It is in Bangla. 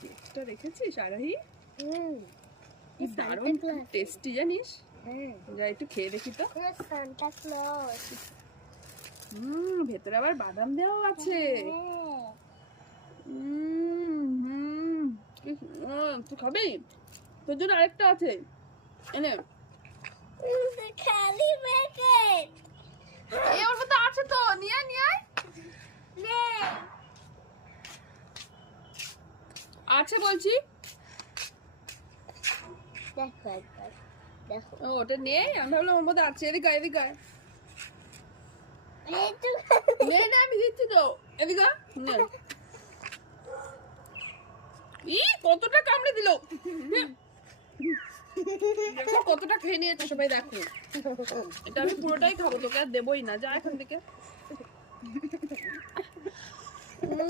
কেকটা রেখেছিস আরাহি? কি দারুণ টেস্টি জানিস? যা একটু খেয়ে দেখি তো। Santa Claus. ভেতরে আবার বাদাম দেওয়া আছে। তুই খাবি? তোর জন্য আরেকটা আছে, এনে। খালি প্যাকেট। এই ওর মধ্যে আছে তো, নিয়ে নিয়ে নে আছে বলছি। দেখো একবার, দেখো। ওটা নে, আমি ভাবলাম ওর মধ্যে আছে। এদিকে আয়, এদিকে আয়। একটু নে না, আমি দিচ্ছি তো। এদিকে আয়, নে। কতটা কামড়ে দিল! দেখো কতটা খেয়ে নিয়েছে সবাই, দেখো। এটা আমি পুরোটাই খাবো, তোকে আর দেবোই না। যা এখান থেকে।